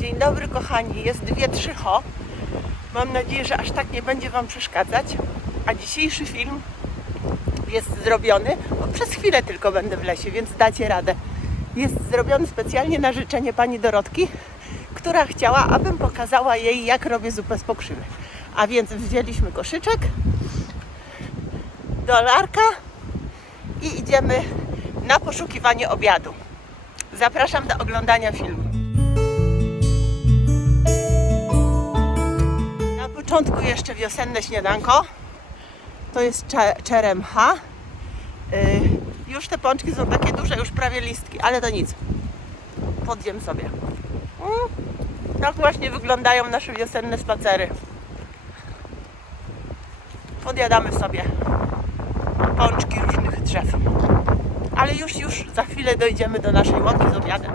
Dzień dobry kochani, jest 2-3 Mam nadzieję, że aż tak nie będzie Wam przeszkadzać. A dzisiejszy film jest zrobiony, bo przez chwilę tylko będę w lesie, więc dacie radę. Jest zrobiony specjalnie na życzenie pani Dorotki, która chciała, abym pokazała jej, jak robię zupę z pokrzywy. A więc wzięliśmy koszyczek, dolarka i idziemy na poszukiwanie obiadu. Zapraszam do oglądania filmu. Na początku jeszcze wiosenne śniadanko. To jest czeremcha. Już te pączki są takie duże, już prawie listki, ale to nic. Podjem sobie. Tak właśnie wyglądają nasze wiosenne spacery. Podjadamy sobie pączki różnych drzew. Ale już za chwilę dojdziemy do naszej łąki z obiadem.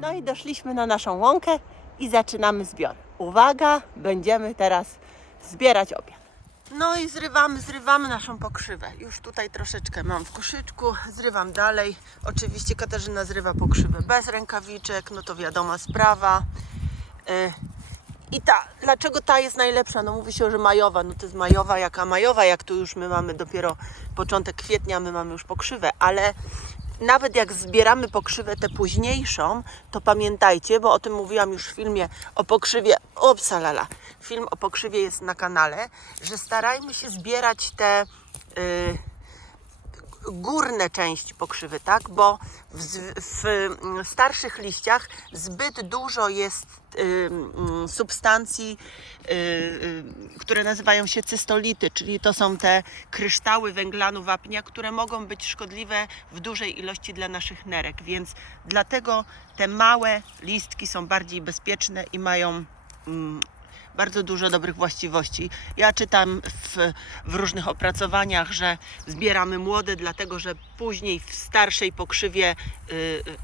No i doszliśmy na naszą łąkę i zaczynamy zbiory. Uwaga, będziemy teraz zbierać obiad. No i zrywamy naszą pokrzywę. Już tutaj troszeczkę mam w koszyczku, zrywam dalej. Oczywiście Katarzyna zrywa pokrzywę bez rękawiczek, no to wiadoma sprawa. I dlaczego ta jest najlepsza? No mówi się, że majowa, no to jest majowa, jaka majowa, jak tu już my mamy dopiero początek kwietnia, my mamy już pokrzywę, ale nawet jak zbieramy pokrzywę tę późniejszą, to pamiętajcie, bo o tym mówiłam już w filmie o pokrzywie, film o pokrzywie jest na kanale, że starajmy się zbierać te górne części pokrzywy, tak? Bo w starszych liściach zbyt dużo jest substancji, które nazywają się cystolity, czyli to są te kryształy węglanu wapnia, które mogą być szkodliwe w dużej ilości dla naszych nerek, więc dlatego te małe listki są bardziej bezpieczne i mają bardzo dużo dobrych właściwości. Ja czytam w różnych opracowaniach, że zbieramy młode, dlatego że później w starszej pokrzywie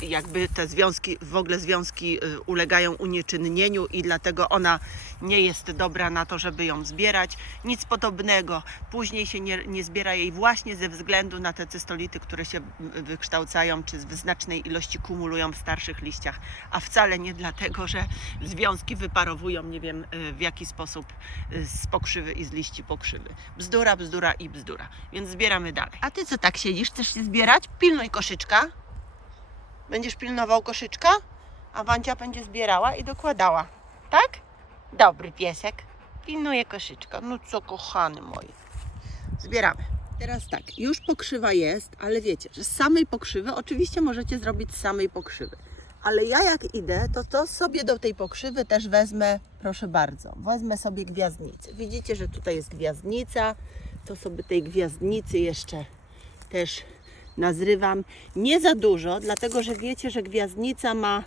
jakby te związki, w ogóle związki ulegają unieczynnieniu i dlatego ona nie jest dobra na to, żeby ją zbierać. Nic podobnego. Później się nie zbiera jej właśnie ze względu na te cystolity, które się wykształcają, czy w znacznej ilości kumulują w starszych liściach, a wcale nie dlatego, że związki wyparowują, nie wiem w jaki sposób, z pokrzywy i z liści pokrzywy. Bzdura, bzdura i bzdura. Więc zbieramy dalej. A ty co tak siedzisz? Chcesz się zbierać? Pilnuj koszyczka. Będziesz pilnował koszyczka, a Wancia będzie zbierała i dokładała. Tak? Dobry piesek. Pilnuje koszyczka. No co, kochany moi. Zbieramy. Teraz tak, już pokrzywa jest, ale wiecie, że z samej pokrzywy oczywiście możecie zrobić z samej pokrzywy. Ale ja jak idę, to sobie do tej pokrzywy też wezmę, proszę bardzo, wezmę sobie gwiazdnicę. Widzicie, że tutaj jest gwiazdnica, to sobie tej gwiazdnicy jeszcze też nazrywam. Nie za dużo, dlatego że wiecie, że gwiazdnica ma,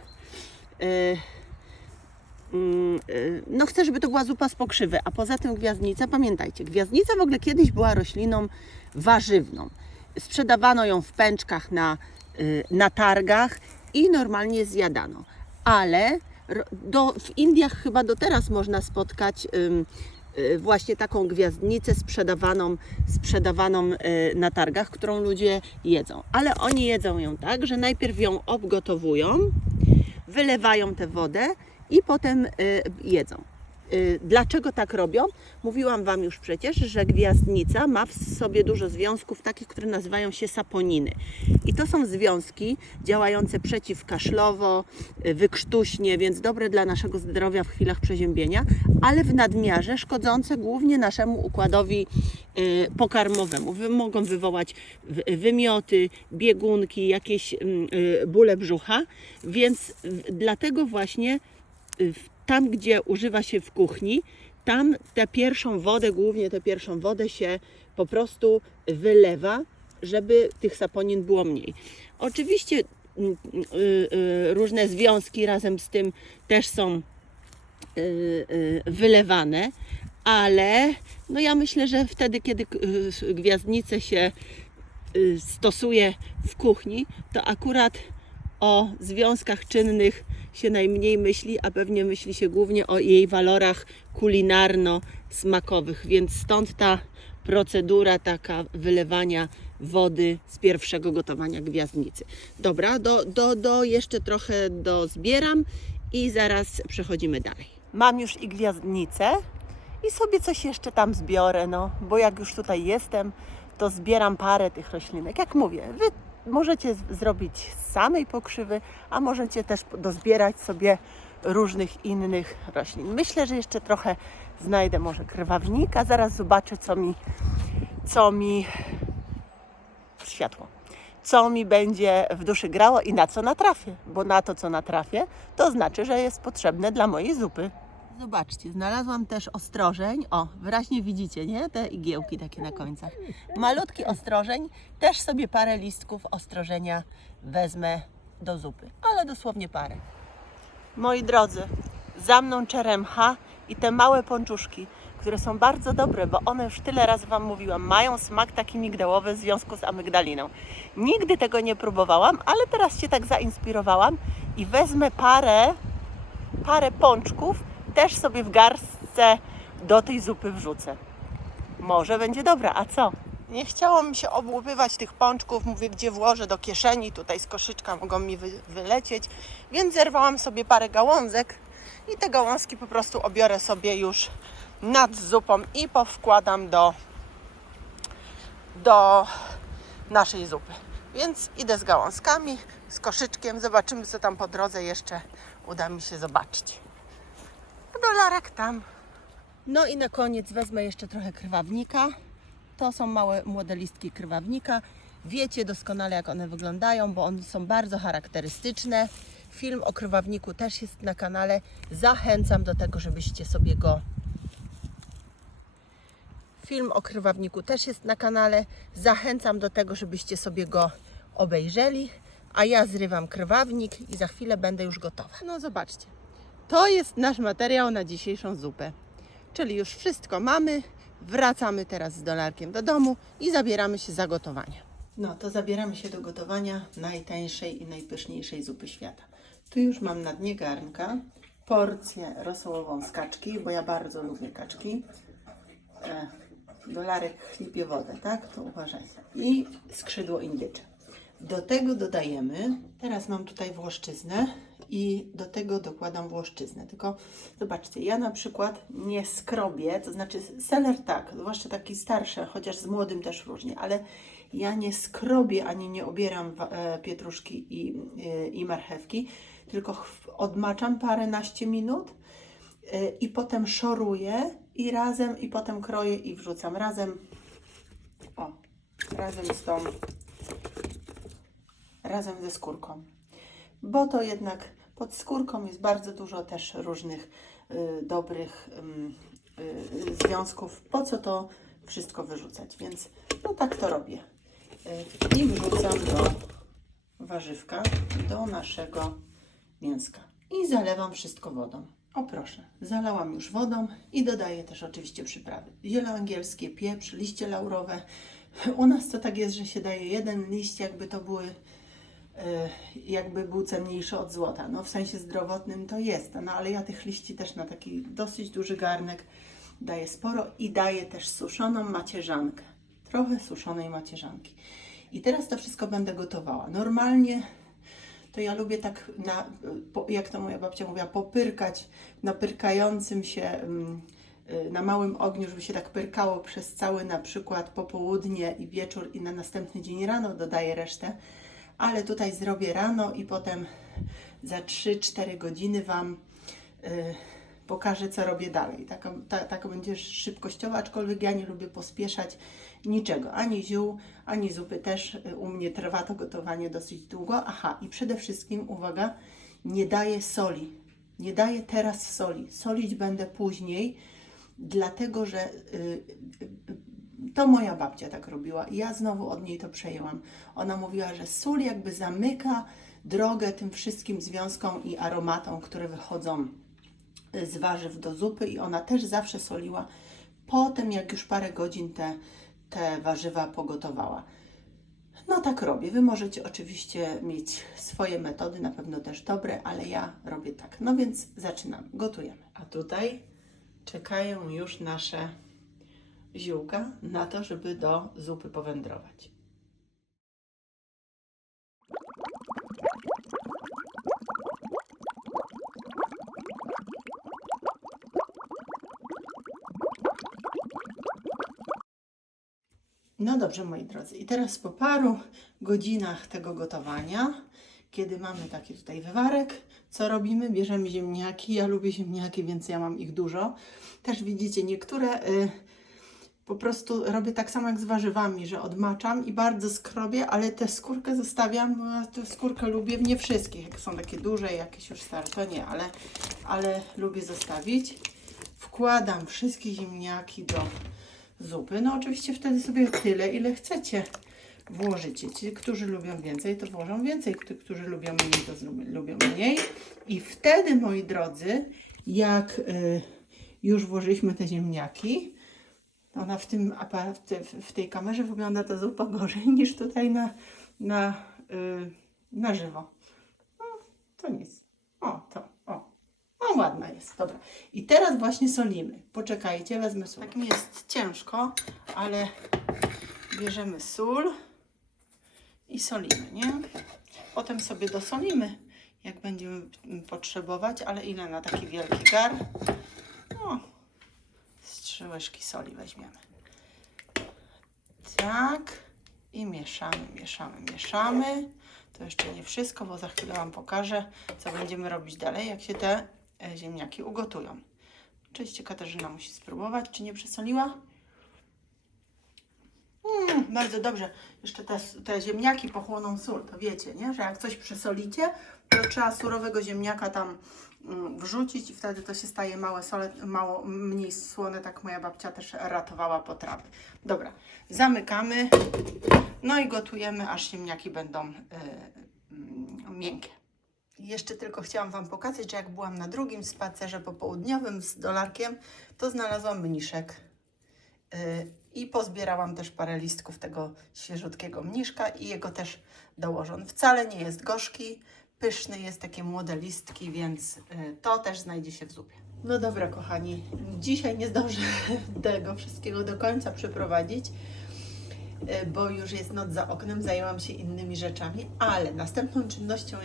no chcę, żeby to była zupa z pokrzywy, a poza tym gwiazdnica, pamiętajcie, gwiazdnica w ogóle kiedyś była rośliną warzywną. Sprzedawano ją w pęczkach na targach i normalnie zjadano, ale w Indiach chyba do teraz można spotkać właśnie taką gwiazdnicę sprzedawaną na targach, którą ludzie jedzą. Ale oni jedzą ją tak, że najpierw ją obgotowują, wylewają tę wodę i potem jedzą. Dlaczego tak robią? Mówiłam Wam już przecież, że gwiazdnica ma w sobie dużo związków takich, które nazywają się saponiny. I to są związki działające przeciwkaszlowo, wykrztuśnie, więc dobre dla naszego zdrowia w chwilach przeziębienia, ale w nadmiarze szkodzące głównie naszemu układowi pokarmowemu. Mogą wywołać wymioty, biegunki, jakieś bóle brzucha, więc dlatego właśnie tam, gdzie używa się w kuchni, tam tę pierwszą wodę, głównie tę pierwszą wodę się po prostu wylewa, żeby tych saponin było mniej. Oczywiście różne związki razem z tym też są wylewane, ale no ja myślę, że wtedy, kiedy gwiazdnicę się stosuje w kuchni, to akurat o związkach czynnych się najmniej myśli, a pewnie myśli się głównie o jej walorach kulinarno-smakowych, więc stąd ta procedura taka wylewania wody z pierwszego gotowania gwiazdnicy. Dobra, jeszcze trochę dozbieram i zaraz przechodzimy dalej. Mam już i gwiazdnicę i sobie coś jeszcze tam zbiorę, no, bo jak już tutaj jestem, to zbieram parę tych roślinek. Jak mówię, wy możecie zrobić z samej pokrzywy, a możecie też dozbierać sobie różnych innych roślin. Myślę, że jeszcze trochę znajdę może krwawnika, zaraz zobaczę, co mi będzie w duszy grało i na co natrafię, bo na to, co natrafię, to znaczy, że jest potrzebne dla mojej zupy. Zobaczcie, znalazłam też ostrożeń. O, wyraźnie widzicie, nie? Te igiełki takie na końcach. Malutki ostrożeń. Też sobie parę listków ostrożenia wezmę do zupy, ale dosłownie parę. Moi drodzy, za mną czeremcha i te małe pączuszki, które są bardzo dobre, bo one już tyle razy Wam mówiłam, mają smak taki migdałowy w związku z amygdaliną. Nigdy tego nie próbowałam, ale teraz się tak zainspirowałam i wezmę parę pączków, też sobie w garstce do tej zupy wrzucę. Może będzie dobra, a co? Nie chciało mi się obłupywać tych pączków, mówię, gdzie włożę do kieszeni, tutaj z koszyczka mogą mi wylecieć, więc zerwałam sobie parę gałązek i te gałązki po prostu obiorę sobie już nad zupą i powkładam do naszej zupy. Więc idę z gałązkami, z koszyczkiem, zobaczymy, co tam po drodze jeszcze uda mi się zobaczyć. Dolarek tam. No i na koniec wezmę jeszcze trochę krwawnika. To są małe młode listki krwawnika. Wiecie doskonale, jak one wyglądają, bo one są bardzo charakterystyczne. Film o krwawniku też jest na kanale. Zachęcam do tego, żebyście sobie go... Film o krwawniku też jest na kanale. Zachęcam do tego, żebyście sobie go obejrzeli. A ja zrywam krwawnik i za chwilę będę już gotowa. No zobaczcie. To jest nasz materiał na dzisiejszą zupę. Czyli już wszystko mamy. Wracamy teraz z Dolarkiem do domu i zabieramy się za gotowanie. No to zabieramy się do gotowania najtańszej i najpyszniejszej zupy świata. Tu już mam na dnie garnka porcję rosołową z kaczki, bo ja bardzo lubię kaczki. Dolarek chlipie wodę, tak? To uważajcie. I skrzydło indycze. Do tego dodajemy, teraz mam tutaj włoszczyznę i do tego dokładam włoszczyznę. Tylko zobaczcie, ja na przykład nie skrobię, to znaczy seler tak, zwłaszcza taki starszy, chociaż z młodym też różnie, ale ja nie skrobię ani nie obieram pietruszki i marchewki, tylko odmaczam paręnaście minut i potem szoruję i potem kroję i wrzucam razem ze skórką, bo to jednak pod skórką jest bardzo dużo też różnych dobrych związków. Po co to wszystko wyrzucać? Więc no tak to robię. I wrzucam do warzywka, do naszego mięska i zalewam wszystko wodą. O proszę, zalałam już wodą i dodaję też oczywiście przyprawy. Ziele angielskie, pieprz, liście laurowe. U nas to tak jest, że się daje jeden liść, jakby był cenniejszy od złota. No w sensie zdrowotnym to jest, no ale ja tych liści też na taki dosyć duży garnek daję sporo i daję też suszoną macierzankę. Trochę suszonej macierzanki. I teraz to wszystko będę gotowała. Normalnie to ja lubię tak, jak to moja babcia mówiła, popyrkać na pyrkającym się, na małym ogniu, żeby się tak pyrkało przez cały na przykład popołudnie i wieczór i na następny dzień rano dodaję resztę. Ale tutaj zrobię rano i potem za 3-4 godziny Wam pokażę, co robię dalej. Taka będzie szybkościowa, aczkolwiek ja nie lubię pospieszać niczego. Ani ziół, ani zupy też. U mnie trwa to gotowanie dosyć długo. Aha, i przede wszystkim, uwaga, nie daję soli. Nie daję teraz soli. Solić będę później, dlatego że to moja babcia tak robiła i ja znowu od niej to przejęłam. Ona mówiła, że sól jakby zamyka drogę tym wszystkim związkom i aromatom, które wychodzą z warzyw do zupy, i ona też zawsze soliła potem, jak już parę godzin te warzywa pogotowała. No tak robię. Wy możecie oczywiście mieć swoje metody, na pewno też dobre, ale ja robię tak. No więc zaczynamy, gotujemy. A tutaj czekają już nasze ziółka na to, żeby do zupy powędrować. No dobrze, moi drodzy, i teraz po paru godzinach tego gotowania, kiedy mamy taki tutaj wywarek, co robimy? Bierzemy ziemniaki. Ja lubię ziemniaki, więc ja mam ich dużo. Też widzicie, niektóre po prostu robię tak samo jak z warzywami, że odmaczam i bardzo skrobię, ale tę skórkę zostawiam, bo ja tę skórkę lubię w nie wszystkich. Jak są takie duże, jakieś już starsze, to nie, ale lubię zostawić. Wkładam wszystkie ziemniaki do zupy. No oczywiście wtedy sobie tyle, ile chcecie włożycie. Ci, którzy lubią więcej, to włożą więcej. Którzy lubią mniej, to lubią mniej. I wtedy, moi drodzy, jak już włożyliśmy te ziemniaki, ona w tej kamerze wygląda ta zupa gorzej niż tutaj na żywo. No, to nic. O. No ładna jest, dobra. I teraz właśnie solimy. Poczekajcie, wezmę sól. Tak mi jest ciężko, ale bierzemy sól i solimy, nie? Potem sobie dosolimy, jak będziemy potrzebować, ale ile na taki wielki gar? No, z 3 łyżki soli weźmiemy. Tak. I mieszamy. To jeszcze nie wszystko, bo za chwilę Wam pokażę, co będziemy robić dalej, jak się te ziemniaki ugotują. Oczywiście Katarzyna musi spróbować, czy nie przesoliła. Bardzo dobrze. Jeszcze te ziemniaki pochłoną sól, to wiecie, nie? Że jak coś przesolicie, to trzeba surowego ziemniaka tam wrzucić i wtedy to się staje mało mniej słone. Tak moja babcia też ratowała potrawy. Dobra, zamykamy. No i gotujemy, aż ziemniaki będą miękkie. Jeszcze tylko chciałam Wam pokazać, że jak byłam na drugim spacerze popołudniowym z Dolarkiem, to znalazłam mniszek. I pozbierałam też parę listków tego świeżutkiego mniszka i jego też dołożę. On wcale nie jest gorzki, pyszny, jest takie młode listki, więc to też znajdzie się w zupie. No dobra, kochani, dzisiaj nie zdążę tego wszystkiego do końca przeprowadzić, bo już jest noc za oknem, zajęłam się innymi rzeczami, ale następną czynnością,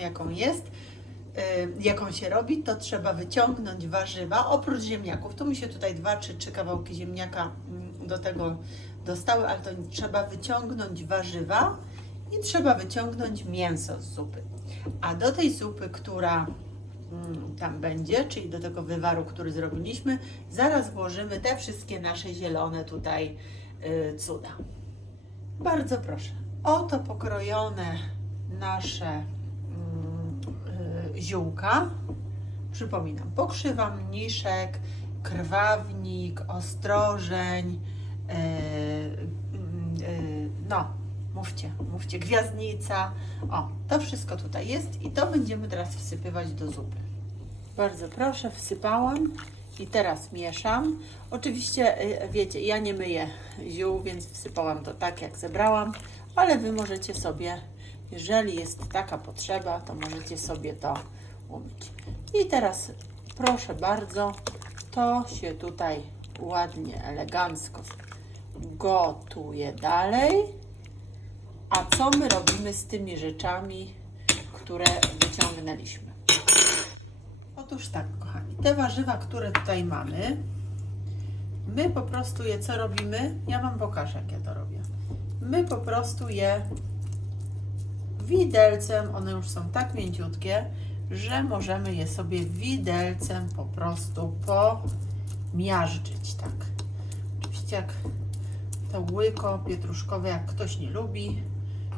jaką się robi, to trzeba wyciągnąć warzywa, oprócz ziemniaków. Tu mi się tutaj 2 czy 3 kawałki ziemniaka do tego dostały, ale to trzeba wyciągnąć warzywa i trzeba wyciągnąć mięso z zupy. A do tej zupy, która tam będzie, czyli do tego wywaru, który zrobiliśmy, zaraz włożymy te wszystkie nasze zielone tutaj cuda. Bardzo proszę. Oto pokrojone nasze ziółka. Przypominam, pokrzywa, mniszek, krwawnik, ostrożeń, no, mówcie, gwiazdnica. O, to wszystko tutaj jest i to będziemy teraz wsypywać do zupy. Bardzo proszę, wsypałam i teraz mieszam. Oczywiście, wiecie, ja nie myję ziół, więc wsypałam to tak, jak zebrałam, ale Wy możecie sobie, jeżeli jest taka potrzeba, to możecie sobie to umyć. I teraz, proszę bardzo, to się tutaj ładnie, elegancko gotuje dalej. A co my robimy z tymi rzeczami, które wyciągnęliśmy? Otóż tak, kochani, te warzywa, które tutaj mamy, my po prostu je, co robimy? Ja Wam pokażę, jak ja to robię. My po prostu je widelcem, one już są tak mięciutkie, że możemy je sobie widelcem po prostu pomiażdżyć, tak. Oczywiście jak to łyko pietruszkowe, jak ktoś nie lubi,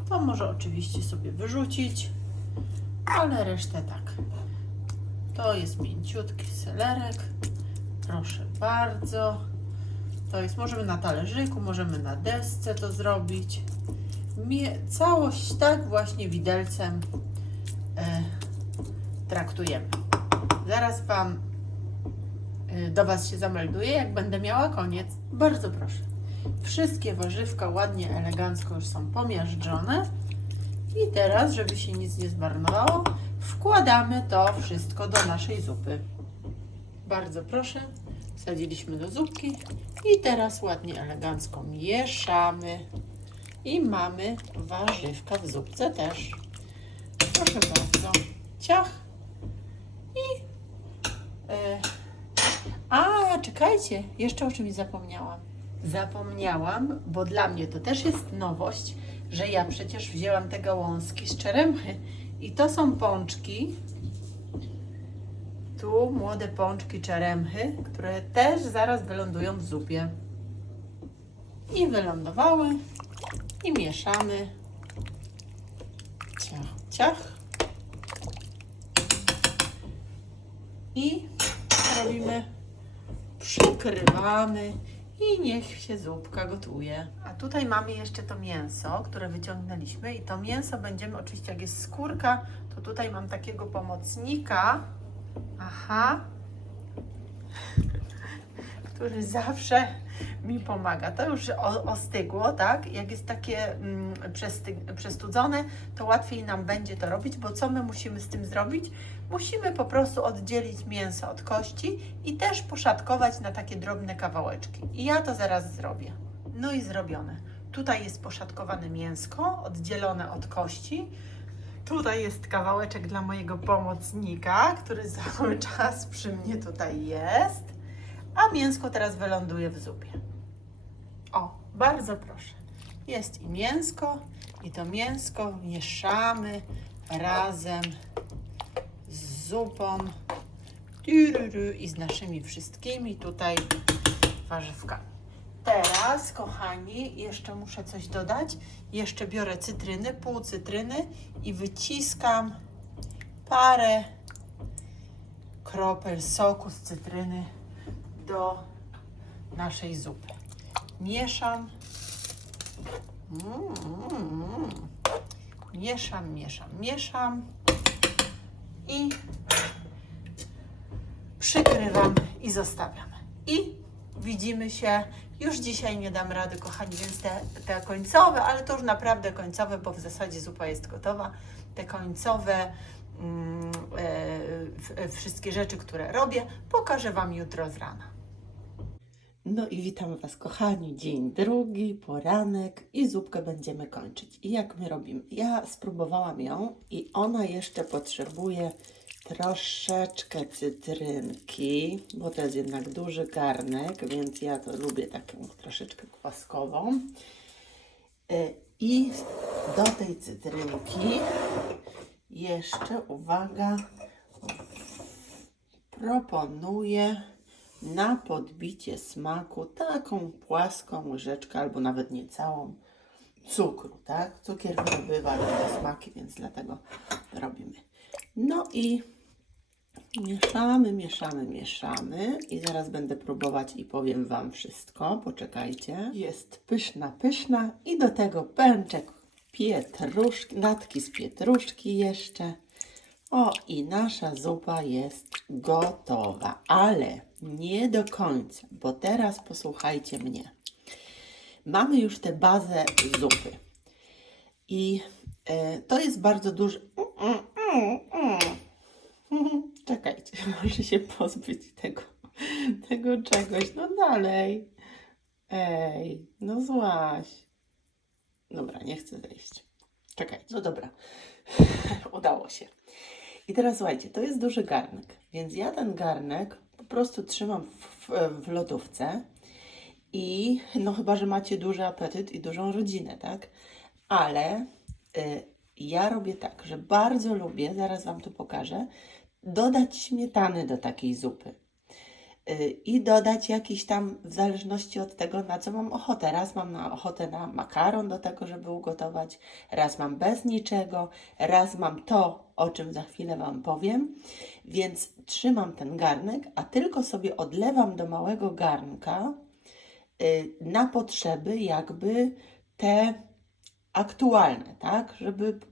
to może oczywiście sobie wyrzucić, ale resztę tak. To jest mięciutki selerek. Proszę bardzo. To jest, możemy na talerzyku, możemy na desce to zrobić. Całość tak właśnie widelcem traktujemy. Zaraz do Was się zamelduję, jak będę miała koniec. Bardzo proszę. Wszystkie warzywka ładnie, elegancko już są pomiażdżone. I teraz, żeby się nic nie zmarnowało, wkładamy to wszystko do naszej zupy. Bardzo proszę. Wsadziliśmy do zupki i teraz ładnie, elegancko mieszamy. I mamy warzywka w zupce też. Proszę bardzo. Ciach. I czekajcie, jeszcze o czymś zapomniałam. Zapomniałam, bo dla mnie to też jest nowość, że ja przecież wzięłam te gałązki z czeremchy. I to są pączki. Tu młode pączki czeremchy, które też zaraz wylądują w zupie. I wylądowały. I mieszamy. Ciach, ciach. I robimy, przykrywamy i niech się zupka gotuje. A tutaj mamy jeszcze to mięso, które wyciągnęliśmy i to mięso będziemy, oczywiście jak jest skórka, to tutaj mam takiego pomocnika, który zawsze mi pomaga. To już ostygło, tak? Jak jest takie przestudzone, to łatwiej nam będzie to robić, bo co my musimy z tym zrobić? Musimy po prostu oddzielić mięso od kości i też poszatkować na takie drobne kawałeczki. I ja to zaraz zrobię. No i zrobione. Tutaj jest poszatkowane mięsko, oddzielone od kości. Tutaj jest kawałeczek dla mojego pomocnika, który cały czas przy mnie tutaj jest. A mięsko teraz wyląduje w zupie. O, bardzo proszę. Jest i mięsko, i to mięsko mieszamy razem z zupą i z naszymi wszystkimi tutaj warzywkami. Teraz, kochani, jeszcze muszę coś dodać. Jeszcze biorę cytryny, pół cytryny i wyciskam parę kropel soku z cytryny do naszej zupy. Mieszam. Mieszam, mieszam, mieszam. I przykrywam i zostawiam. I widzimy się. Już dzisiaj nie dam rady, kochani, więc te końcowe, ale to już naprawdę końcowe, bo w zasadzie zupa jest gotowa. Te końcowe wszystkie rzeczy, które robię, pokażę Wam jutro z rana. No i witam Was, kochani. Dzień drugi, poranek i zupkę będziemy kończyć. I jak my robimy? Ja spróbowałam ją i ona jeszcze potrzebuje troszeczkę cytrynki, bo to jest jednak duży garnek, więc ja to lubię taką troszeczkę kwaskową. I do tej cytrynki jeszcze, uwaga, proponuję na podbicie smaku taką płaską łyżeczkę, albo nawet nie całą, cukru, tak? Cukier wydobywa te smaki, więc dlatego robimy. No i mieszamy, mieszamy, mieszamy i zaraz będę próbować i powiem Wam wszystko. Poczekajcie. Jest pyszna, pyszna i do tego pęczek pietruszki, natki z pietruszki jeszcze. O, i nasza zupa jest gotowa, ale nie do końca, bo teraz posłuchajcie mnie. Mamy już tę bazę zupy i to jest bardzo duży... Czekajcie, muszę się pozbyć tego czegoś. No dalej. Ej, no złaś. Dobra, nie chcę zejść. Czekajcie. No dobra, udało się. I teraz słuchajcie, to jest duży garnek, więc ja ten garnek po prostu trzymam w lodówce i no chyba, że macie duży apetyt i dużą rodzinę, tak? Ale ja robię tak, że bardzo lubię, zaraz Wam to pokażę, dodać śmietany do takiej zupy. i dodać jakiś tam, w zależności od tego, na co mam ochotę. Raz mam ochotę na makaron do tego, żeby ugotować, raz mam bez niczego, raz mam to, o czym za chwilę Wam powiem. Więc trzymam ten garnek, a tylko sobie odlewam do małego garnka na potrzeby jakby te aktualne, tak?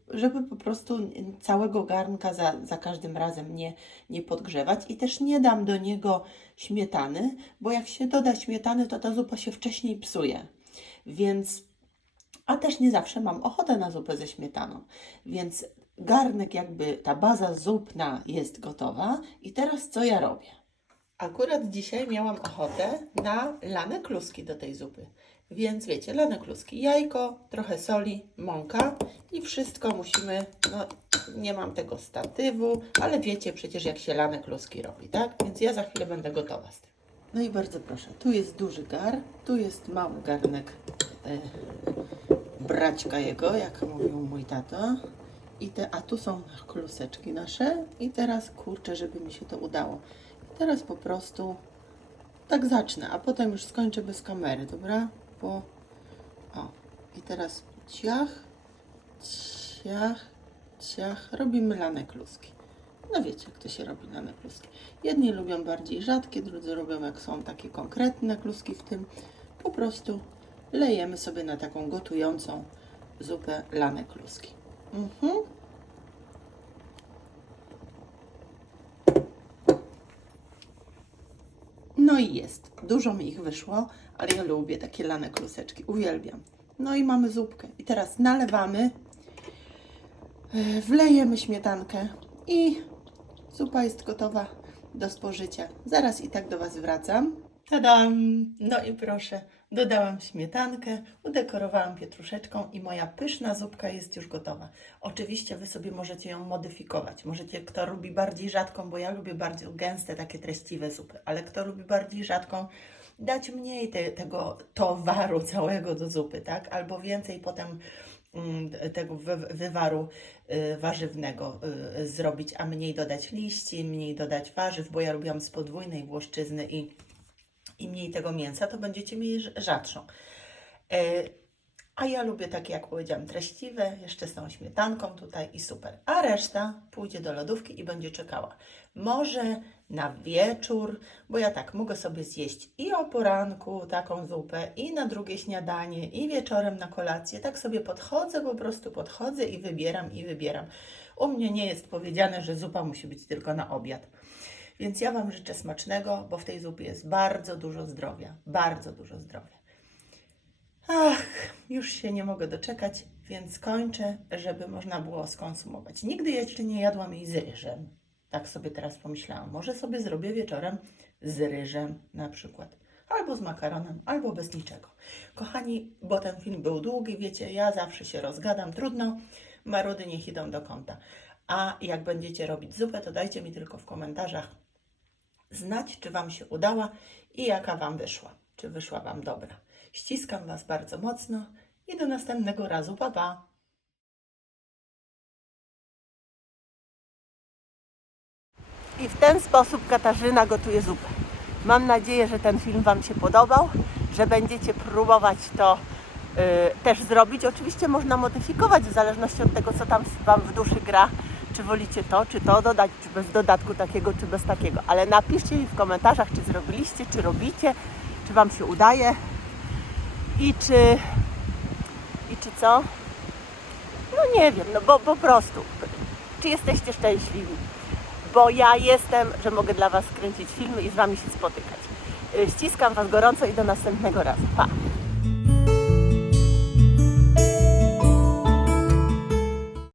Żeby po prostu całego garnka za każdym razem nie podgrzewać i też nie dam do niego śmietany, bo jak się doda śmietany, to ta zupa się wcześniej psuje. Więc, a też nie zawsze mam ochotę na zupę ze śmietaną, więc garnek jakby, ta baza zupna jest gotowa i teraz co ja robię? Akurat dzisiaj miałam ochotę na lane kluski do tej zupy. Więc wiecie, lane kluski, jajko, trochę soli, mąka i wszystko musimy, no nie mam tego statywu, ale wiecie przecież jak się lane kluski robi, tak? Więc ja za chwilę będę gotowa z tym. No i bardzo proszę, tu jest duży gar, tu jest mały garnek braćka jego, jak mówił mój tato. A tu są kluseczki nasze i teraz kurczę, żeby mi się to udało. I teraz po prostu tak zacznę, a potem już skończę bez kamery, dobra? I teraz ciach, ciach, ciach, robimy lane kluski. No wiecie, jak to się robi lane kluski. Jedni lubią bardziej rzadkie, drudzy lubią jak są takie konkretne kluski w tym. Po prostu lejemy sobie na taką gotującą zupę lane kluski. No i jest. Dużo mi ich wyszło, ale ja lubię takie lane kluseczki. Uwielbiam. No i mamy zupkę. I teraz nalewamy, wlejemy śmietankę i zupa jest gotowa do spożycia. Zaraz i tak do Was wracam. Tadam! No i proszę, dodałam śmietankę, udekorowałam pietruszeczką i moja pyszna zupka jest już gotowa. Oczywiście Wy sobie możecie ją modyfikować. Możecie, kto lubi bardziej rzadką, bo ja lubię bardziej gęste, takie treściwe zupy, ale kto lubi bardziej rzadką, dać mniej tego towaru całego do zupy, tak? Albo więcej potem tego wywaru warzywnego zrobić, a mniej dodać liści, mniej dodać warzyw, bo ja lubiłam z podwójnej włoszczyzny i mniej tego mięsa, to będziecie mieli rzadszą. A ja lubię takie, jak powiedziałam, treściwe, jeszcze z tą śmietanką tutaj i super. A reszta pójdzie do lodówki i będzie czekała. Może na wieczór, bo ja tak mogę sobie zjeść i o poranku taką zupę, i na drugie śniadanie, i wieczorem na kolację. Tak sobie podchodzę, po prostu podchodzę i wybieram. U mnie nie jest powiedziane, że zupa musi być tylko na obiad. Więc ja Wam życzę smacznego, bo w tej zupie jest bardzo dużo zdrowia. Bardzo dużo zdrowia. Ach, już się nie mogę doczekać, więc kończę, żeby można było skonsumować. Nigdy jeszcze nie jadłam jej z ryżem. Tak sobie teraz pomyślałam. Może sobie zrobię wieczorem z ryżem na przykład. Albo z makaronem, albo bez niczego. Kochani, bo ten film był długi, wiecie, ja zawsze się rozgadam, trudno, marudy niech idą do kąta. A jak będziecie robić zupę, to dajcie mi tylko w komentarzach znać, czy Wam się udała i jaka Wam wyszła. Czy wyszła Wam dobra. Ściskam Was bardzo mocno i do następnego razu. Pa, pa! I w ten sposób Katarzyna gotuje zupę. Mam nadzieję, że ten film Wam się podobał, że będziecie próbować to też zrobić. Oczywiście można modyfikować w zależności od tego, co tam Wam w duszy gra. Czy wolicie to, czy to dodać, czy bez dodatku takiego, czy bez takiego. Ale napiszcie mi w komentarzach, czy zrobiliście, czy robicie, czy Wam się udaje i czy co? No nie wiem, no bo po prostu, czy jesteście szczęśliwi? Bo ja jestem, że mogę dla Was kręcić filmy i z Wami się spotykać. Ściskam Was gorąco i do następnego razu. Pa!